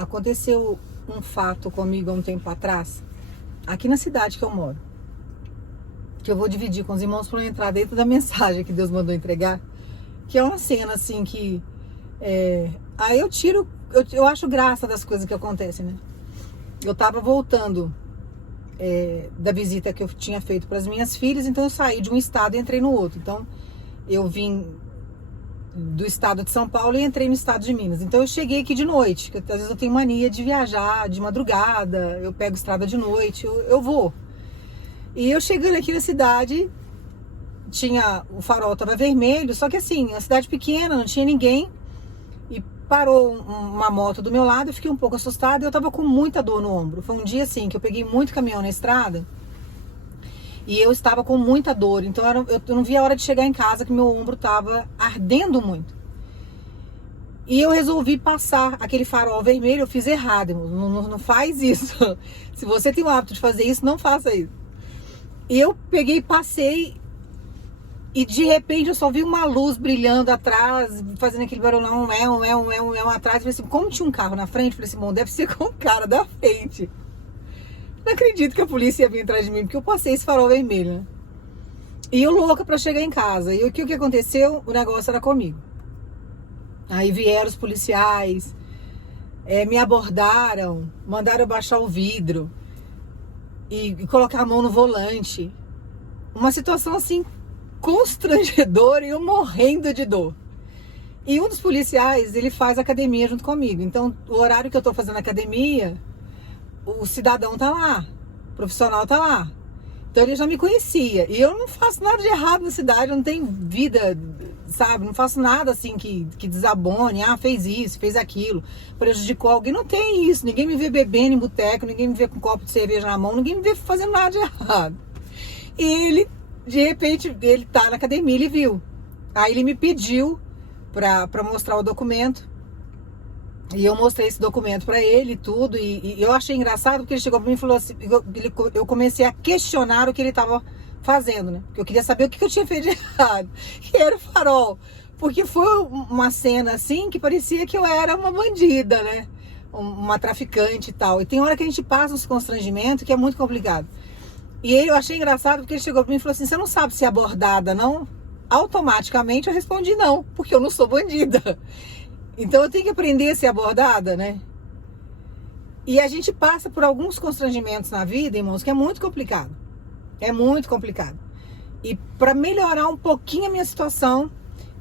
Aconteceu um fato comigo há um tempo atrás, aqui na cidade que eu moro, que eu vou dividir com os irmãos para não entrar dentro da mensagem que Deus mandou entregar, que é uma cena assim que aí eu acho graça das coisas que acontecem, né? Eu tava voltando da visita que eu tinha feito para as minhas filhas, então eu saí de um estado e entrei no outro. Então eu vim do estado de São Paulo e entrei no estado de Minas. Então eu cheguei aqui de noite, que às vezes eu tenho mania de viajar de madrugada, eu pego estrada de noite, eu vou. E eu chegando aqui na cidade, o farol tava vermelho, só que assim, uma cidade pequena, não tinha ninguém, e parou uma moto do meu lado, eu fiquei um pouco assustada e eu tava com muita dor no ombro. Foi um dia assim, que eu peguei muito caminhão na estrada, e eu estava com muita dor, então eu não via a hora de chegar em casa, que meu ombro estava ardendo muito. E eu resolvi passar aquele farol vermelho, eu fiz errado, não faz isso. Se você tem o hábito de fazer isso, não faça isso. E eu peguei, passei, e de repente eu só vi uma luz brilhando atrás, fazendo aquele barulhão, atrás. Eu falei assim, como tinha um carro na frente, eu falei assim, bom, deve ser com o cara da frente. Não acredito que a polícia ia vir atrás de mim, porque eu passei esse farol vermelho, né? E eu louca pra chegar em casa. E o que aconteceu? O negócio era comigo. Aí vieram os policiais, me abordaram, mandaram eu baixar o vidro e colocar a mão no volante. Uma situação assim, constrangedora, e eu morrendo de dor. E um dos policiais, ele faz academia junto comigo. Então, o horário que eu tô fazendo academia, o cidadão tá lá, o profissional tá lá. Então ele já me conhecia. E eu não faço nada de errado na cidade, eu não tenho vida, sabe? Não faço nada assim que desabone, fez isso, fez aquilo, prejudicou alguém. Não tem isso. Ninguém me vê bebendo em boteco, ninguém me vê com um copo de cerveja na mão, ninguém me vê fazendo nada de errado. E ele, de repente, ele tá na academia, ele viu. Aí ele me pediu pra mostrar o documento. E eu mostrei esse documento pra ele e tudo, e eu achei engraçado porque ele chegou pra mim e falou assim, eu comecei a questionar o que ele tava fazendo, né? Porque eu queria saber o que eu tinha feito de errado. E era o farol. Porque foi uma cena assim que parecia que eu era uma bandida, né? Uma traficante e tal. E tem hora que a gente passa uns constrangimentos que é muito complicado. E eu achei engraçado porque ele chegou pra mim e falou assim, você não sabe se é abordada, não? Automaticamente eu respondi não, porque eu não sou bandida. Então eu tenho que aprender a ser abordada, né? E a gente passa por alguns constrangimentos na vida, irmãos, que é muito complicado. É muito complicado. E para melhorar um pouquinho a minha situação,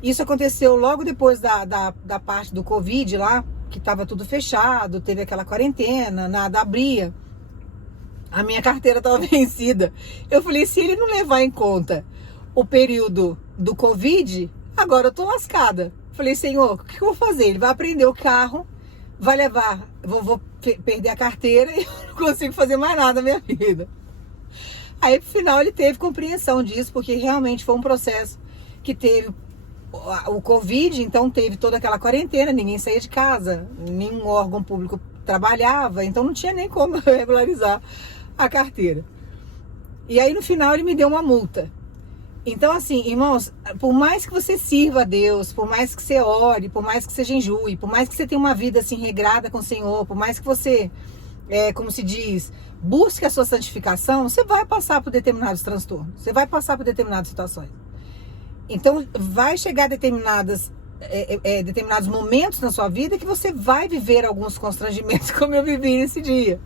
isso aconteceu logo depois da parte do Covid lá, que estava tudo fechado, teve aquela quarentena, nada abria. A minha carteira estava vencida. Eu falei, se ele não levar em conta o período do Covid, agora eu tô lascada. Falei, Senhor, o que eu vou fazer? Ele vai aprender o carro, vai levar, vou perder a carteira e eu não consigo fazer mais nada na minha vida. Aí, no final, ele teve compreensão disso, porque realmente foi um processo que teve o Covid, então teve toda aquela quarentena, ninguém saía de casa, nenhum órgão público trabalhava, então não tinha nem como regularizar a carteira. E aí, no final, ele me deu uma multa. Então, assim, irmãos, por mais que você sirva a Deus, por mais que você ore, por mais que você jejue, por mais que você tenha uma vida assim regrada com o Senhor, por mais que você, como se diz, busque a sua santificação, você vai passar por determinados transtornos, você vai passar por determinadas situações. Então, vai chegar determinados momentos na sua vida que você vai viver alguns constrangimentos, como eu vivi nesse dia,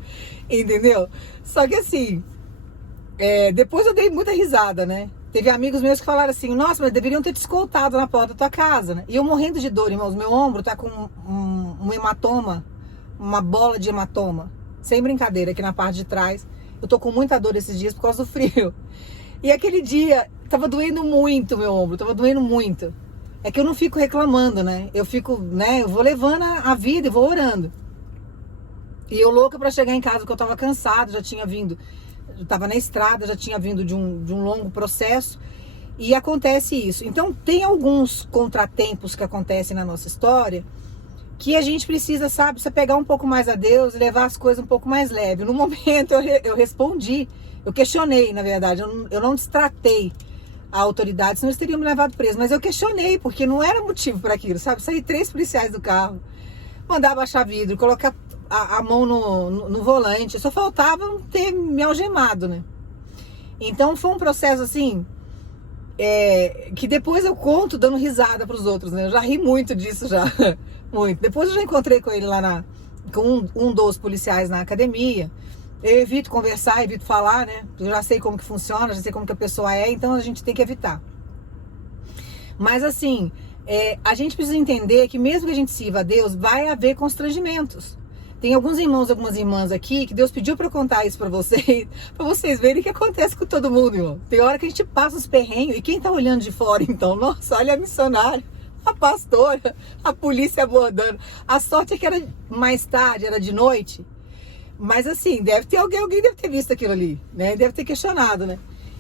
entendeu? Só que assim, depois eu dei muita risada, né? Teve amigos meus que falaram assim, nossa, mas deveriam ter te escoltado na porta da tua casa, né? E eu morrendo de dor, irmãos, meu ombro tá com um hematoma, uma bola de hematoma, sem brincadeira, aqui na parte de trás. Eu tô com muita dor esses dias por causa do frio. E aquele dia, tava doendo muito meu ombro, tava doendo muito. É que eu não fico reclamando, né? Eu fico, né, eu vou levando a vida e vou orando. E eu louca pra chegar em casa, porque eu tava cansada, já tinha vindo... Eu estava na estrada, já tinha vindo de um longo processo, e acontece isso. Então tem alguns contratempos que acontecem na nossa história que a gente precisa, sabe, você pegar um pouco mais a Deus e levar as coisas um pouco mais leve. No momento eu respondi, eu questionei, na verdade, eu não destratei a autoridade, senão eles teriam me levado preso, mas eu questionei, porque não era motivo para aquilo, sabe? Saí 3 policiais do carro, mandar baixar vidro, colocar a mão no volante, só faltava ter me algemado, né? Então foi um processo assim, que depois eu conto dando risada pros outros, né? Eu já ri muito disso já, muito. Depois eu já encontrei com ele lá com um dos policiais na academia. Eu evito conversar, evito falar, né? Eu já sei como que funciona, já sei como que a pessoa é, então a gente tem que evitar. Mas assim, a gente precisa entender que mesmo que a gente sirva a Deus, vai haver constrangimentos. Tem alguns irmãos, algumas irmãs aqui que Deus pediu para eu contar isso para vocês verem o que acontece com todo mundo, irmão. Tem hora que a gente passa os perrengues e quem tá olhando de fora, então, nossa, olha a missionária, a pastora, a polícia abordando. A sorte é que era mais tarde, era de noite, mas assim, deve ter alguém deve ter visto aquilo ali, né? Deve ter questionado, né?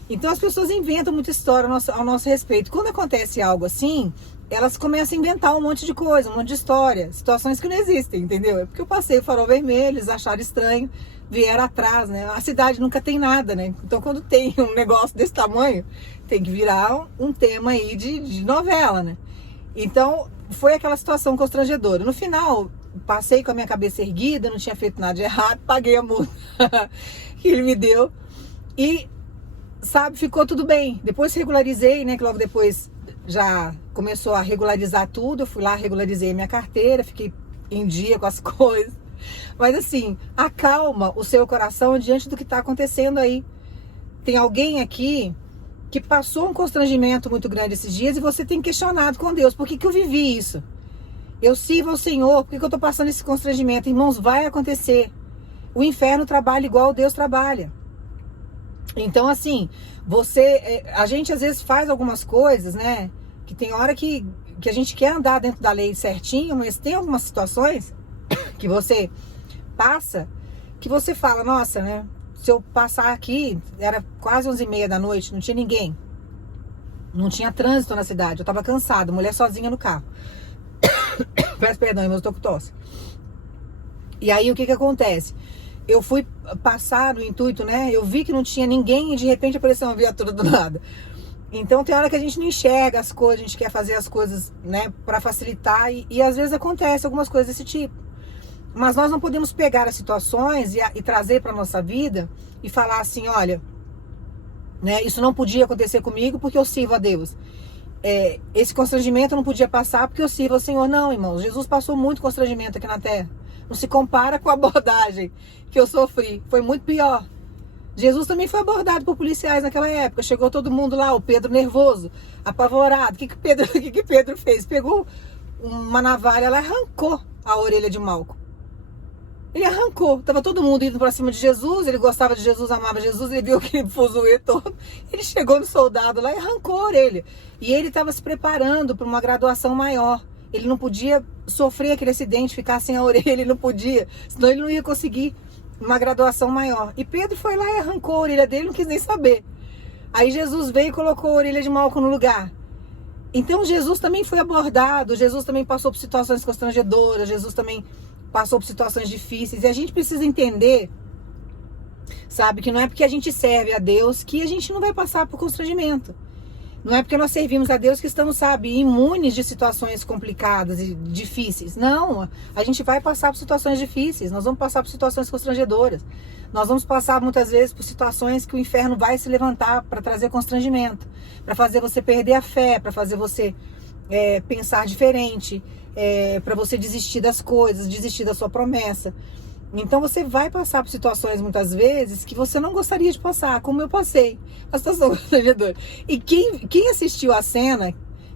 Então as pessoas inventam muita história ao nosso respeito. Quando acontece algo assim, elas começam a inventar um monte de coisa, um monte de história, situações que não existem, entendeu? É porque eu passei o farol vermelho, eles acharam estranho, vieram atrás, né? A cidade nunca tem nada, né? Então quando tem um negócio desse tamanho, tem que virar um tema aí de novela, né? Então foi aquela situação constrangedora. No final, passei com a minha cabeça erguida, não tinha feito nada de errado, paguei a multa que ele me deu e, sabe, ficou tudo bem. Depois regularizei, né, que logo depois já começou a regularizar tudo. Eu fui lá, regularizei a minha carteira, fiquei em dia com as coisas. Mas assim, acalma o seu coração diante do que está acontecendo aí. Tem alguém aqui que passou um constrangimento muito grande esses dias e você tem questionado com Deus, por que que eu vivi isso? Eu sirvo ao Senhor, por que que eu estou passando esse constrangimento? Irmãos, vai acontecer. O inferno trabalha igual Deus trabalha. Então, assim, a gente às vezes faz algumas coisas, né? Que tem hora que a gente quer andar dentro da lei certinho, mas tem algumas situações que você passa, que você fala, nossa, né? Se eu passar aqui, era quase 11h30 da noite, não tinha ninguém. Não tinha trânsito na cidade, eu tava cansada, mulher sozinha no carro. Peço perdão, mas eu tô com tosse. E aí, o que que acontece? Eu fui passar no intuito, né? Eu vi que não tinha ninguém e de repente apareceu uma viatura do nada. Então tem hora que a gente não enxerga as coisas, a gente quer fazer as coisas, né, para facilitar e às vezes acontece algumas coisas desse tipo. Mas nós não podemos pegar as situações e trazer para nossa vida e falar assim, olha, né, isso não podia acontecer comigo porque eu sirvo a Deus. Esse constrangimento não podia passar porque eu sirvo ao Senhor. Não, irmãos, Jesus passou muito constrangimento aqui na terra. Não se compara com a abordagem que eu sofri. Foi muito pior. Jesus também foi abordado por policiais naquela época. Chegou todo mundo lá, o Pedro nervoso, apavorado. O que Pedro fez? Pegou uma navalha lá e arrancou a orelha de Malco. Ele arrancou. Tava todo mundo indo pra cima de Jesus. Ele gostava de Jesus, amava Jesus. Ele viu aquele fuzuê todo. Ele chegou no soldado lá e arrancou a orelha. E ele estava se preparando para uma graduação maior. Ele não podia sofrer aquele acidente, ficar sem a orelha. Ele não podia. Senão ele não ia conseguir uma graduação maior. E Pedro foi lá e arrancou a orelha dele, não quis nem saber. Aí Jesus veio e colocou a orelha de Malco no lugar. Então Jesus também foi abordado, Jesus também passou por situações constrangedoras, Jesus também passou por situações difíceis. E a gente precisa entender, sabe, que não é porque a gente serve a Deus que a gente não vai passar por constrangimento. Não é porque nós servimos a Deus que estamos, sabe, imunes de situações complicadas e difíceis. Não, a gente vai passar por situações difíceis, nós vamos passar por situações constrangedoras. Nós vamos passar muitas vezes por situações que o inferno vai se levantar para trazer constrangimento, para fazer você perder a fé, para fazer você pensar diferente, para você desistir das coisas, desistir da sua promessa. Então você vai passar por situações muitas vezes que você não gostaria de passar, como eu passei, a situação constrangedora. E quem assistiu a cena,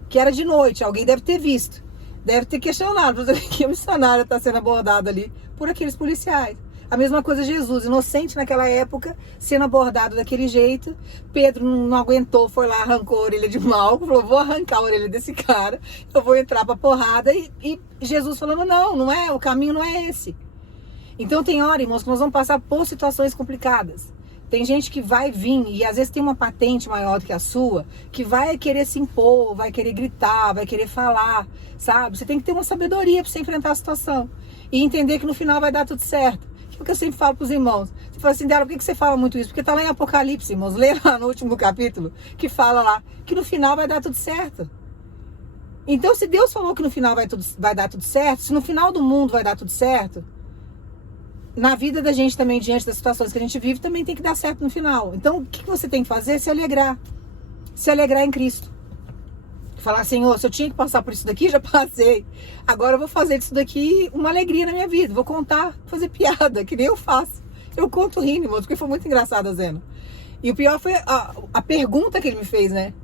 que era de noite, alguém deve ter visto, deve ter questionado que o missionário está sendo abordado ali por aqueles policiais. A mesma coisa Jesus, inocente naquela época, sendo abordado daquele jeito. Pedro não aguentou, foi lá, arrancou a orelha de Malco, falou, vou arrancar a orelha desse cara, eu vou entrar pra porrada. E Jesus falando, não é, o caminho não é esse. Então tem hora, irmãos, que nós vamos passar por situações complicadas. Tem gente que vai vir e às vezes tem uma patente maior do que a sua, que vai querer se impor, vai querer gritar, vai querer falar, sabe? Você tem que ter uma sabedoria para você enfrentar a situação e entender que no final vai dar tudo certo. Que é o que eu sempre falo para os irmãos. Você fala assim, Dela, por que você fala muito isso? Porque tá lá em Apocalipse, irmãos, lê lá no último capítulo, que fala lá que no final vai dar tudo certo. Então se Deus falou que no final vai dar tudo certo, se no final do mundo vai dar tudo certo, na vida da gente também, diante das situações que a gente vive, também tem que dar certo no final. Então, o que você tem que fazer? Se alegrar. Se alegrar em Cristo. Falar, Senhor, se eu tinha que passar por isso daqui, já passei. Agora eu vou fazer disso daqui uma alegria na minha vida. Vou contar, fazer piada, que nem eu faço. Eu conto rindo, irmão, porque foi muito engraçado a cena. E o pior foi a pergunta que ele me fez, né?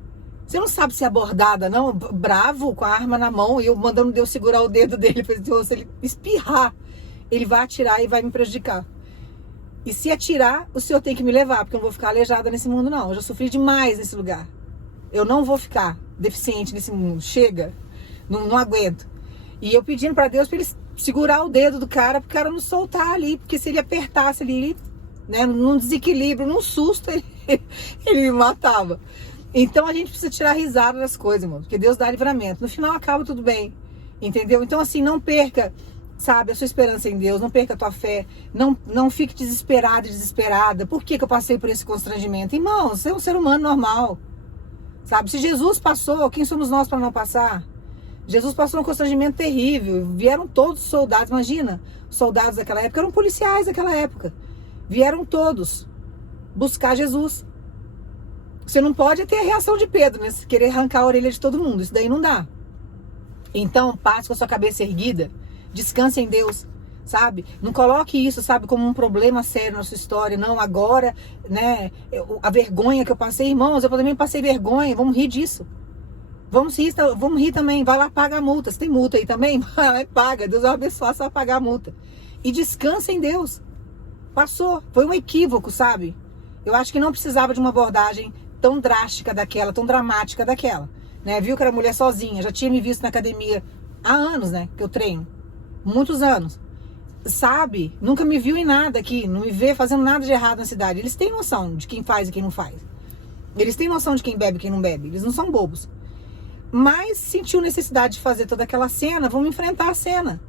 Você não sabe se é abordada, não? Bravo, com a arma na mão, e eu mandando Deus segurar o dedo dele. Eu falei, se ele espirrar, ele vai atirar e vai me prejudicar. E se atirar, o Senhor tem que me levar, porque eu não vou ficar aleijada nesse mundo, não. Eu já sofri demais nesse lugar. Eu não vou ficar deficiente nesse mundo. Chega. Não aguento. E eu pedindo pra Deus pra ele segurar o dedo do cara, pro cara não soltar ali. Porque se ele apertasse ali, né, num desequilíbrio, num susto, ele me matava. Então a gente precisa tirar risada das coisas, irmão. Porque Deus dá livramento. No final acaba tudo bem. Entendeu? Então assim, não perca, sabe, a sua esperança em Deus. Não perca a tua fé. Não fique desesperado e desesperada. Por que eu passei por esse constrangimento? Irmão, você é um ser humano normal. Sabe, se Jesus passou, quem somos nós para não passar? Jesus passou um constrangimento terrível. Vieram todos os soldados, imagina, os soldados daquela época eram policiais daquela época. Vieram todos buscar Jesus. Você não pode ter a reação de Pedro, né? Se querer arrancar a orelha de todo mundo, isso daí não dá. Então, passe com a sua cabeça erguida, descanse em Deus. Sabe? Não coloque isso, sabe, como um problema sério na sua história. Não, agora, né, a vergonha que eu passei, irmãos, eu também passei vergonha, vamos rir disso. Vamos rir também, vai lá, paga a multa. Se tem multa aí também, vai, paga. Deus vai abençoar, você vai pagar a multa. E descansa em Deus. Passou, foi um equívoco, sabe? Eu acho que não precisava de uma abordagem tão drástica daquela, tão dramática daquela. Né? Viu que era mulher sozinha, já tinha me visto na academia há anos, né, que eu treino. Muitos anos. Sabe, nunca me viu em nada aqui, não me vê fazendo nada de errado na cidade. Eles têm noção de quem faz e quem não faz. Eles têm noção de quem bebe e quem não bebe. Eles não são bobos. Mas sentiu necessidade de fazer toda aquela cena, vamos enfrentar a cena.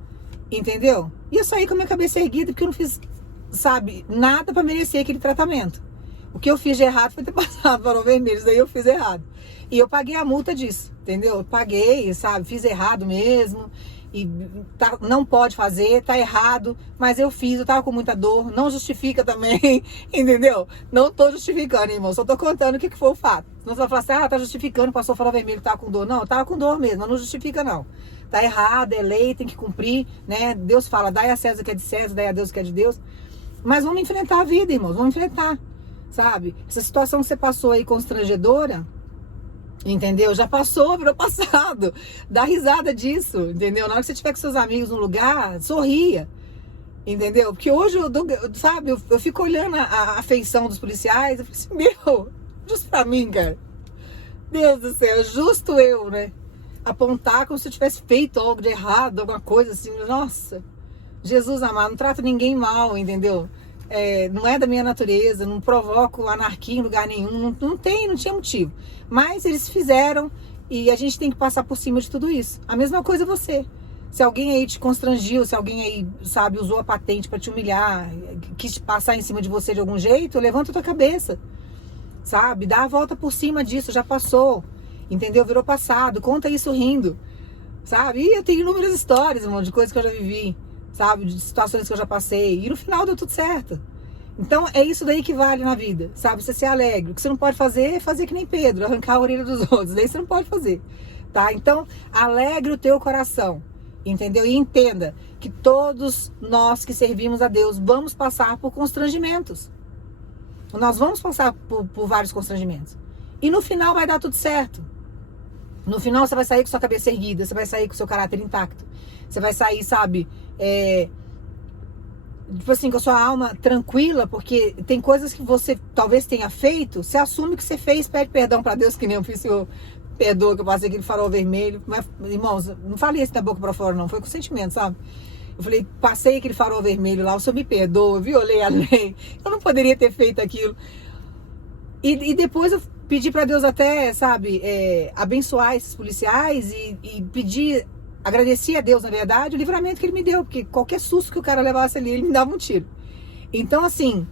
Entendeu? E eu saí com a minha cabeça erguida porque eu não fiz, sabe, nada pra merecer aquele tratamento. O que eu fiz de errado foi ter passado farol vermelho, isso daí eu fiz errado. E eu paguei a multa disso, entendeu? Eu paguei, sabe, fiz errado mesmo. E não pode fazer, tá errado, mas eu fiz, eu tava com muita dor, não justifica também, entendeu? Não tô justificando, irmão, só tô contando o que foi o fato. Senão você vai falar assim, tá justificando, passou o farol vermelho, tava com dor. Não, eu tava com dor mesmo, não justifica não. Tá errado, é lei, tem que cumprir, né? Deus fala, dai a César o que é de César, dai a Deus o que é de Deus. Mas vamos enfrentar a vida, irmãos, vamos enfrentar, sabe? Essa situação que você passou aí constrangedora, entendeu? Já passou, virou passado. Dá risada disso, entendeu? Na hora que você estiver com seus amigos no lugar, sorria. Entendeu? Porque hoje, sabe, eu fico olhando a afeição dos policiais, eu fico assim, meu, justo pra mim, cara. Deus do céu, justo eu, né? Apontar como se eu tivesse feito algo de errado, alguma coisa assim. Nossa, Jesus amado, não trato ninguém mal, entendeu? Não é da minha natureza, não provoco anarquia em lugar nenhum, não tinha motivo. Mas eles fizeram e a gente tem que passar por cima de tudo isso. A mesma coisa você. Se alguém aí te constrangiu, se alguém aí, sabe, usou a patente pra te humilhar, quis passar em cima de você de algum jeito, levanta a tua cabeça, sabe? Dá a volta por cima disso, já passou, entendeu? Virou passado, conta isso rindo, sabe? E eu tenho inúmeras histórias, irmão, de coisas que eu já vivi, sabe? De situações que eu já passei. E no final deu tudo certo. Então é isso daí que vale na vida, sabe? Você ser alegre. O que você não pode fazer é fazer que nem Pedro, arrancar a orelha dos outros. Daí você não pode fazer, tá? Então alegre o teu coração, entendeu? E entenda que todos nós que servimos a Deus vamos passar por constrangimentos. Nós vamos passar por vários constrangimentos. E no final vai dar tudo certo. No final você vai sair com sua cabeça erguida, você vai sair com seu caráter intacto. Você vai sair, sabe, tipo assim, com a sua alma tranquila, porque tem coisas que você talvez tenha feito, você assume que você fez, pede perdão pra Deus, que nem eu fiz, Senhor, perdoa que eu passei aquele farol vermelho. Mas, irmãos, não falei isso da boca pra fora não, foi com sentimento, sabe? Eu falei, passei aquele farol vermelho lá, o Senhor me perdoa, eu violei a lei, eu não poderia ter feito aquilo. E depois eu pedi pra Deus até, sabe, abençoar esses policiais e pedir, agradeci a Deus, na verdade, o livramento que ele me deu, porque qualquer susto que o cara levasse ali, ele me dava um tiro. Então, assim,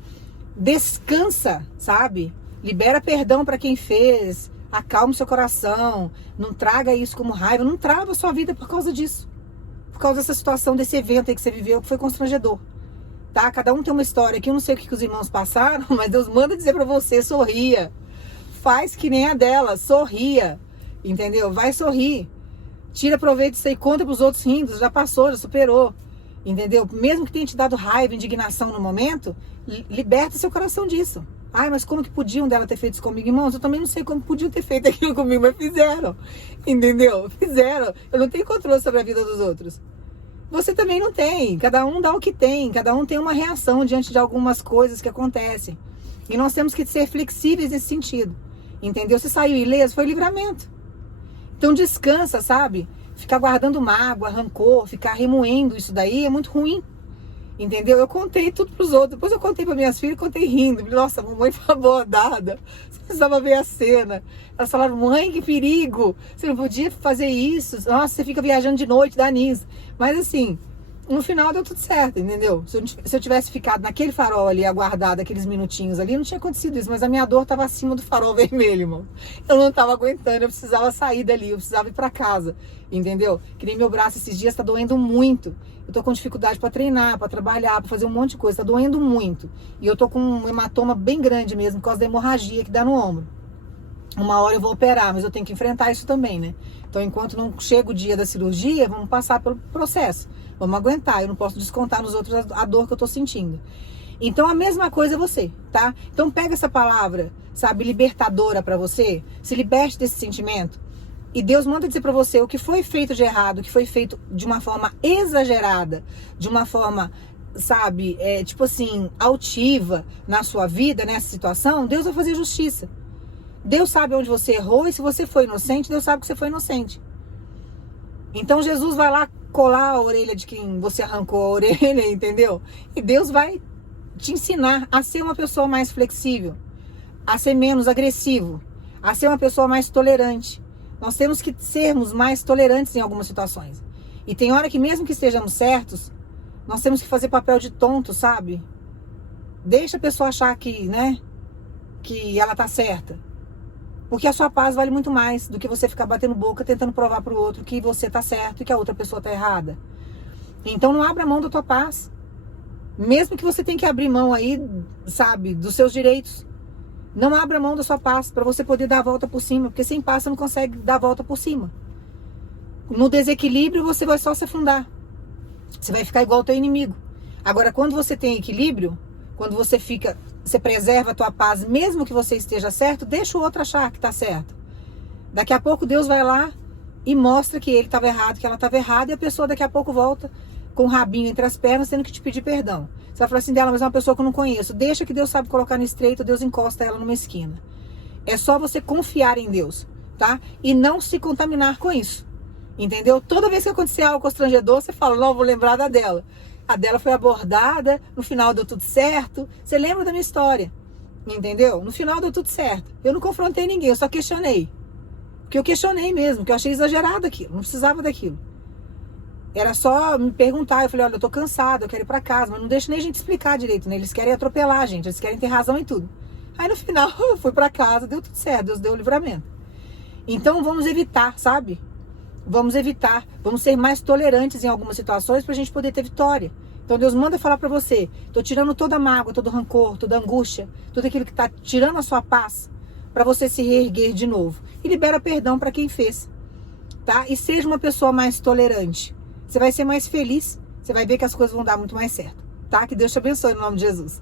descansa, sabe? Libera perdão pra quem fez, acalma o seu coração, não traga isso como raiva, não trava a sua vida por causa disso. Por causa dessa situação, desse evento aí que você viveu, que foi constrangedor. tá? Cada um tem uma história aqui, eu não sei o que os irmãos passaram, mas Deus manda dizer pra você, sorria. Faz que nem a dela, sorria, entendeu? Vai sorrir. Tira proveito disso aí, conta pros outros rindo, já passou, já superou, entendeu? Mesmo que tenha te dado raiva, indignação no momento, liberta seu coração disso. Ai, mas como que podiam dela ter feito isso comigo? Irmãos, eu também não sei como podiam ter feito aquilo comigo, mas fizeram, entendeu? Fizeram. Eu não tenho controle sobre a vida dos outros. Você também não tem. Cada um dá o que tem. Cada um tem uma reação diante de algumas coisas que acontecem. E nós temos que ser flexíveis nesse sentido, entendeu? Se saiu ileso, foi livramento. Então descansa, sabe? Ficar guardando mágoa, rancor, ficar remoendo isso daí é muito ruim. Entendeu? Eu contei tudo pros outros. Depois eu contei para minhas filhas, contei rindo. Nossa, a mamãe foi abordada. Você precisava ver a cena. Elas falaram, mãe, que perigo. Você não podia fazer isso. Nossa, você fica viajando de noite, dá nisso. Mas assim, no final deu tudo certo, entendeu? Se eu tivesse ficado naquele farol ali, aguardado aqueles minutinhos ali, não tinha acontecido isso. Mas a minha dor estava acima do farol vermelho, irmão. Eu não estava aguentando, eu precisava sair dali, eu precisava ir para casa, entendeu? Que nem meu braço esses dias está doendo muito. Eu tô com dificuldade para treinar, para trabalhar, para fazer um monte de coisa. Tá doendo muito. E eu tô com um hematoma bem grande mesmo, por causa da hemorragia que dá no ombro. Uma hora eu vou operar, mas eu tenho que enfrentar isso também, né? Então, enquanto não chega o dia da cirurgia, vamos passar pelo processo. Vamos aguentar. Eu não posso descontar nos outros a dor que eu tô sentindo. Então, a mesma coisa é você, tá? Então, pega essa palavra, sabe, libertadora para você. Se liberte desse sentimento. E Deus manda dizer para você o que foi feito de errado, o que foi feito de uma forma exagerada, de uma forma, sabe, tipo assim, altiva na sua vida, nessa situação, Deus vai fazer justiça. Deus sabe onde você errou e se você foi inocente, Deus sabe que você foi inocente. Então Jesus vai lá colar a orelha de quem você arrancou a orelha, entendeu? E Deus vai te ensinar a ser uma pessoa mais flexível, a ser menos agressivo, a ser uma pessoa mais tolerante. Nós temos que sermos mais tolerantes em algumas situações. E tem hora que mesmo que estejamos certos, nós temos que fazer papel de tonto, sabe? Deixa a pessoa achar que, né, que ela tá certa. Porque a sua paz vale muito mais do que você ficar batendo boca tentando provar pro outro que você tá certo e que a outra pessoa tá errada. Então não abra mão da tua paz. Mesmo que você tenha que abrir mão aí, sabe, dos seus direitos. Não abra mão da sua paz para você poder dar a volta por cima, porque sem paz você não consegue dar a volta por cima. No desequilíbrio você vai só se afundar. Você vai ficar igual ao teu inimigo. Agora, quando você tem equilíbrio, quando você preserva a tua paz, mesmo que você esteja certo, deixa o outro achar que tá certo. Daqui a pouco Deus vai lá e mostra que ele estava errado, que ela estava errada, e a pessoa daqui a pouco volta com o rabinho entre as pernas, tendo que te pedir perdão. Você vai falar assim dela, mas é uma pessoa que eu não conheço. Deixa que Deus sabe colocar no estreito, Deus encosta ela numa esquina. É só você confiar em Deus, tá? E não se contaminar com isso, entendeu? Toda vez que acontecer algo constrangedor, você fala, não, vou lembrar da dela. A dela foi abordada, no final deu tudo certo. Você lembra da minha história, entendeu? No final deu tudo certo. Eu não confrontei ninguém, eu só questionei. Porque eu questionei mesmo, porque eu achei exagerado aquilo, não precisava daquilo. Era só me perguntar, eu falei, olha, eu tô cansada, eu quero ir pra casa, mas não deixa nem a gente explicar direito, né? Eles querem atropelar a gente, eles querem ter razão em tudo. Aí no final, eu fui pra casa, deu tudo certo, Deus deu o livramento. Então vamos evitar, sabe? Vamos evitar, vamos ser mais tolerantes em algumas situações pra gente poder ter vitória. Então Deus manda falar pra você, tô tirando toda a mágoa, todo o rancor, toda a angústia, tudo aquilo que tá tirando a sua paz, pra você se reerguer de novo. E libera perdão pra quem fez, tá? E seja uma pessoa mais tolerante. Você vai ser mais feliz, você vai ver que as coisas vão dar muito mais certo, tá? Que Deus te abençoe no nome de Jesus.